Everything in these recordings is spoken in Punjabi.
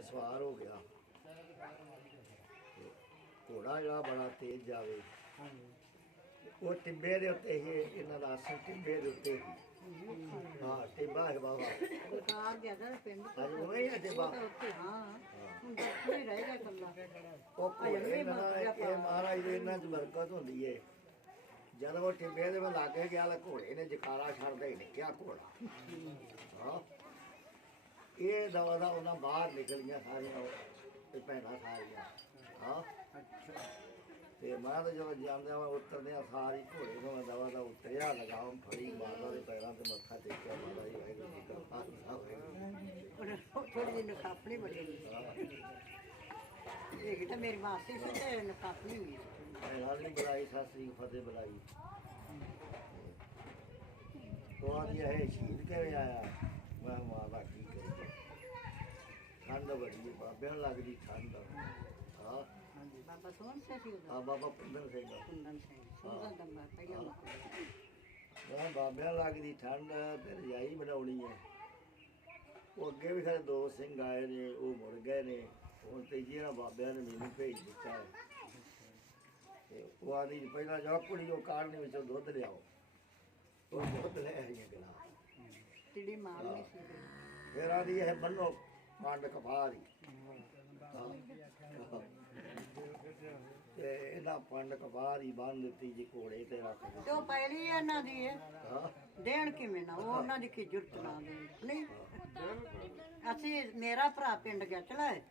ਤੇ ਸਵਾਰ ਹੋ ਗਿਆ। ਤੇ ਘੋੜਾ ਜਿਹੜਾ ਬੜਾ ਤੇਜ਼ ਜਾਵੇ। ਉਹ ਟਿੱਬੇ ਦੇ ਉੱਤੇ ਹੀ ਇਹਨਾਂ ਦਾ ਆਸਣ ਟਿੱਬੇ ਦੇ ਉੱਤੇ ਹੀ। ਹਾਂ ਟਿੱਬਾ ਹੈ ਬਾਬਾ ਸਰਕਾਰ ਜ਼ਿਆਦਾ ਪਿੰਡ ਅੱਜ ਉਹ ਹੀ ਤਾਂ ਉੱਥੇ ਹਾਂ। ਹੁਣ ਦੱਸਣਾ ਹੀ ਰਹਿ ਗਿਆ ਕੱਲਾ ਉਹ ਇਹ ਮਹਾਰਾਜ ਦੇ ਇਹਨਾਂ ਚ ਬਰਕਤ ਹੁੰਦੀ ਏ। ਜਦੋਂ ਉਹ ਟਿੱਬੇ ਦੇ ਵੱਲ ਲਾ ਕੇ ਗਿਆ ਲਾ ਘੋੜੇ ਨੇ ਜਕਾਰਾ ਛੱਡਦਾ ਹੀ ਨਿਕਿਆ ਘੋੜਾ। ਹਾਂ। ਇਹ ਦਵਾ ਦਾ ਉਹਨਾਂ ਬਾਹਰ ਨਿਕਲੀਆਂ ਸਾਰੀਆਂ ਉਹ ਇਹ ਭੈਣਾਂ ਸਾਰੀਆਂ। ਹਾਂ। ਤੇ ਮੈਂ ਤਾਂ ਜਦੋਂ ਜਾਂਦੇ ਆ ਉਤਰਦੇ ਆ ਸਾਰੀ ਘੋੜੇ ਨੂੰ ਮੈਂ ਦਵਾ ਦਾ ਉਤਰਿਆ ਲਗਾਮ ਫੜੀ ਮਾਤਾ ਦੇ ਪੈਰਾਂ ਤੇ ਮੱਥਾ ਟੇਕਿਆ ਮਾਤਾ ਜੀ ਵਾਹਿਗੁਰੂ ਜੀ ਕਾ ਖਾਲਸਾ ਥੋੜੀ ਜਿਹੀ ਨਕਾਪਣੀ ਬਣੀ। ਇਹ ਤਾਂ ਮੇਰੀ ਮਾਸੀ ਸੀ ਤੇ ਨਕਾਪਣੀ ਹੋਈ ਸੀ। ਨਹੀਂ ਬੁਲਾਈ ਸਤਿ ਸ੍ਰੀ ਫਤਿਹ ਬੁਲਾਈ। ਉਹ ਆਦੀ ਹੈ ਸ਼ਹੀਦ ਕਿਵੇਂ ਆਇਆ? ਮੈਂ ਮਾਤਾ ਕੀ ਕਰੀਏ ਠੰਡ ਬੜੀ ਹੈ ਬਾਬਿਆਂ ਨੂੰ ਲੱਗਦੀ ਠੰਡ ਹਾਂ। ਬਾਬਾ ਸੋਹਣ ਸਿੰਘ ਸੀ ਉਹਦਾ। ਆ ਬਾਬਾ ਪੁੰਦਰ ਸਿੰਘ। ਕੁੰਦਨ ਸਿੰਘ ਸੁੰਦਰ ਦੰਬਾ ਪਹਿਲਾਂ ਮੁੱਕ ਮੈਂ ਬਾਬਿਆਂ ਨੂੰ ਲੱਗਦੀ ਠੰਡ ਤੇ ਰਜਾਈ ਬਣਾਉਣੀ ਹੈ ਉਹ ਅੱਗੇ ਵੀ ਸਾਰੇ ਦੋ ਸਿੰਘ ਆਏ ਨੇ ਉਹ ਮੁੜ ਗਏ ਨੇ। ਹੁਣ ਤੇ ਜਿਹੜਾ ਬਾਬਿਆਂ ਨੇ ਮੈਨੂੰ ਭੇਜ ਦਿੱਤਾ ਹੈ। ਤੇ ਉਹ ਆਦੀ ਪਹਿਲਾਂ ਜਾ ਕੁੜੀ ਉਹ ਕਾੜਨੇ ਵਿੱਚੋਂ ਦੁੱਧ ਲਿਆਓ। ਉਹ ਦੁੱਧ ਲੈ ਆਈਆਂ ਗਲਾ। ਤਿੜੀ ਮਾਰਨੀ ਸੀ। ਫਿਰ ਆਦੀ ਇਹ ਬੰਨੋ। ਪੰਡ ਕਫਾਰੀ ਤੇ ਇਹਦਾ ਪੰਡ ਕਫਾਰੀ ਬੰਨ ਦਿੱਤੀ ਜੀ ਘੋੜੇ ਤੇ ਰੱਖ ਦਿੱਤੀ। ਤੇ ਪਹਿਲੀ ਇਹਨਾਂ ਦੀ ਹੈ। ਦੇਣ ਕਿਵੇਂ ਨਾ ਉਹ ਉਹਨਾਂ ਦੀ ਕੀ ਜ਼ਰੂਰਤ ਨਾ ਨਹੀਂ? ਅਸੀਂ ਮੇਰਾ ਭਰਾ ਪਿੰਡ ਗੱਚਲਾ ਹੈ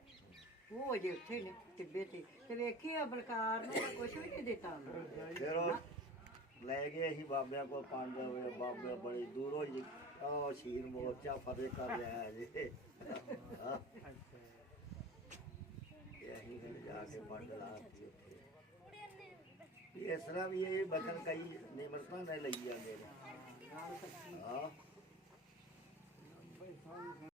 ਉਹ ਅਜੇ ਉੱਥੇ ਨੇ ਟਿੱਬੇ ਤੇ। ਤੇ ਵੇਖੀ ਆ ਬਲਕਾਰ ਨੂੰ ਕੁਝ ਵੀ ਨਹੀਂ ਦਿੱਤਾ ਉਹਨੂੰ। ਲੈ ਗਏ ਅਸੀਂ ਬਾਬਿਆਂ ਕੋਲ ਪੰਜ ਹੋਏ ਬਾਬੇ ਬੜੀ ਦੂਰੋਂ ਜੀ। ਆਹ ਸ਼ੀਰ ਮੋਰਚਾ ਫਤਿਹ ਕਰ ਲਿਆ ਜੀ। ਹਾਂ। ਅਸੀਂ ਫਿਰ ਜਾ ਕੇ ਪੰਜ ਲਾ ਉੱਥੇ। ਵੀ ਇਸ ਤਰ੍ਹਾਂ ਵੀ ਇਹ ਬਚਨ ਕਈ ਨਿਮਰਤਾ ਨਾਲ ਲਈ ਜਾਂਦੇ ਨੇ। ਹਾਂ।